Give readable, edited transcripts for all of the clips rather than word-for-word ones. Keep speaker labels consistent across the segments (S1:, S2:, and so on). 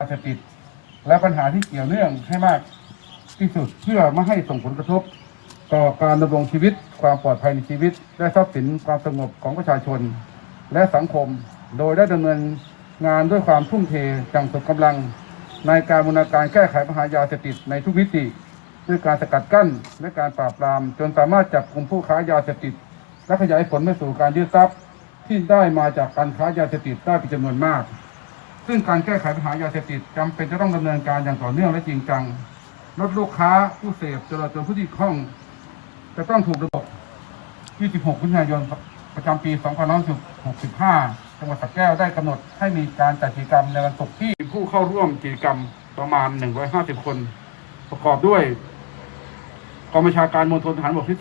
S1: ยาเสพติดและปัญหาที่เกี่ยวเนื่องให้มากที่สุดเพื่อไม่ให้ส่งผลกระทบต่อการดำรงชีวิตความปลอดภัยในชีวิตและทรัพย์สินความสงบของประชาชนและสังคมโดยได้ดำเนินงานด้วยความทุ่มเทอย่างสุดกำลังในการบูรณาการแก้ไขปัญหายาเสพติดในทุกมิติด้วยการสกัดกั้นและการปราบปรามจนสามารถจับกลุ่มผู้ค้ายาเสพติดและขยายผลไปสู่การยึดทรัพย์ที่ได้มาจากการค้ายาเสพติดได้เป็นจำนวนมากซึ่งการแก้ไขปัญหายาเสพติดจำเป็นจะต้องดำเนินการอย่างต่อเนื่องและจริงจังลดลูกค้าผู้เสพตลอดจนผู้ที่ข้องจะต้องถูกระบบ26 มิถุนายนประจำปี 2565 จังหวัดสระแก้วได้กำหนดให้มีการจัดกิจกรรมในวันศุกร์ที่ผู้เข้าร่วมกิจกรรมประมาณ 150 คน ประกอบด้วยกองบัญชาการมณฑลทหารบกที่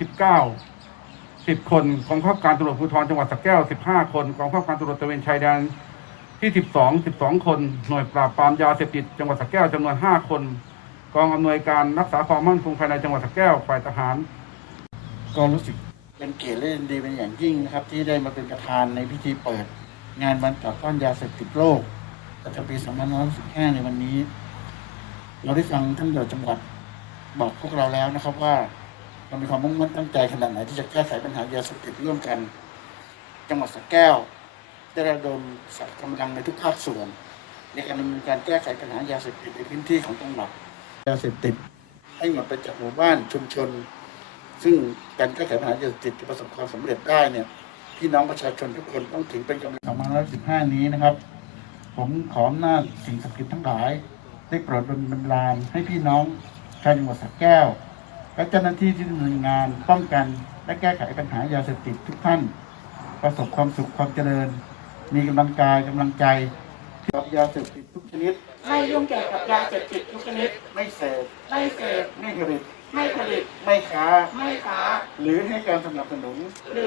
S1: 19 10 คนกองบังคับการตำรวจภูธรจังหวัดสระแก้ว 15 คนกองบังคับการตำรวจตระเวนชายแดนที่ 12 คน หน่วยปราบปรามยาเสพติดจังหวัดสระแก้วจำนวน 5 คนกองอำนวยการรักษาความมั่นคงภายในจังหวัดสระแก้วฝ่ายทหาร
S2: ก็รู้สึกเป็นเกียรติและยินดีเป็นอย่างยิ่งนะครับที่ได้มาเป็นประธานในพิธีเปิดงานวันต่อต้านยาเสพติดโลกประจำปี 2565 ในวันนี้เราได้ฟังท่านตำรวจจังหวัดบอกพวกเราแล้วนะครับว่าเรามีความมุ่งมั่นตั้งใจขนาดไหนที่จะแก้ไขปัญหายาเสพติดร่วมกันจังหวัดสระแก้วได้ระดมศักำลังในทุกภาคส่วนในการดำเนินการแก้ไขปัญหายาเสพติดในพื้นที่ของจังหวัดยาเสพติดให้หมดไปจากหมู่บ้านชุมชนซึ่งการแก้ไขปัญหายาเสพติดจะประสบความสำเร็จได้เนี่ยพี่น้องประชาชนทุกคนต้องถือเป็นกำลัง2515 นี้นะครับผมขออำนาจสิ่งศักดิ์สิทธิ์ทั้งหลายได้โปรดบันดาลให้พี่น้องชาวจังหวัดสระแก้วและเจ้าหน้าที่ที่ดำเนินงานป้องกันและแก้ไขปัญหายาเสพติดทุกท่านประสบความสุขความเจริญมีกำลังกายกำลังใจกับยาเสพติดทุกชนิด
S3: ไม่ยุ่งเกี่ยวกับยาเสพติดทุกชนิด
S2: ไม่เสพ
S3: ไม่
S2: ผลิตไม่ค้าหรือให้การสนับสนุน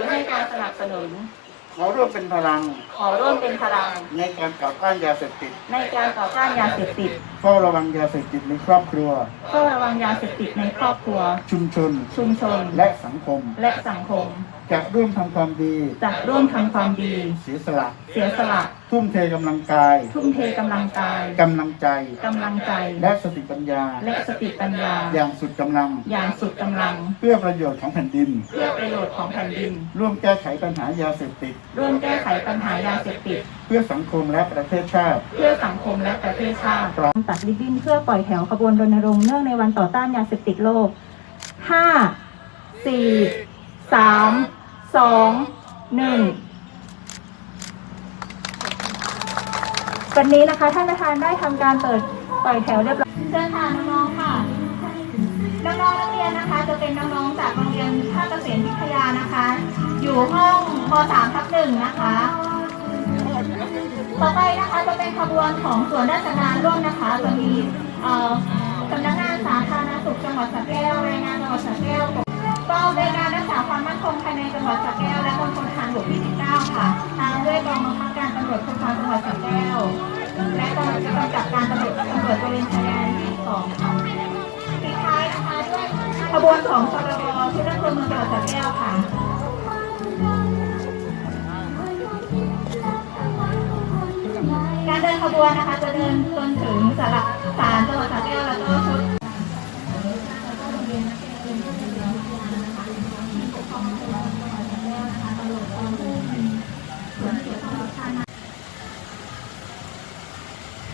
S2: ขอร่วมเป็นพลังในการต่อต้านยาเสพติดเฝ้าระวังยาเสพติดในครอบครัวชุมชนและสังคมจะร่วมทำความดีเสียสละทุ่มเทกำลังกายกำลังใจและสติปัญญาอย่างสุดกำลังเพื่อประโยชน์ของแผ่นดินร่วมแก้ไขปัญหายาเสพติดเพื่อสังคมและประเทศชาติ
S3: ตัดริบบิ้นเพื่อปล่อยแถวขบวนรณรงค์เนื่องในวันต่อต้านยาเสพติดโลก 5 4 3 2 1 วันนี้นะคะท่านประธานได้ทำการเปิดปล่อยแถวเรียบร้อยเชิญค่ะน้องๆค่ะน้องๆนักเรียนนะคะจะเป็นน้องๆจากโรงเรียนท่าเกษมวิทยานะคะอยู่ห้องม.3/1 นะคะต่อไปนะคะจะเป็นขบวนของส่วนราชการร่วมนะคะจะมีสำนักงานสาธารณสุขจังหวัดสระแก้วรายงานจังหวัดสระแก้วกองในการรักษาความมั่นคงภายในจังหวัดสระแก้วและมณฑลทหารบกที่ 19 ค่ะตามด้วยกองบังคับการตำรวจภูธรจังหวัดสระแก้วและกองกำกับการตำรวจตระเวนชายแดนที่ 2 ค่ะปิดท้ายนะคะด้วยขบวนของชลบชุดนักเรียนเมืองจังหวัดสระแก้วค่ะการเดินขบวนนะคะจะเดินจนถึงศาลจังหวัดสระแก้วแล้วก็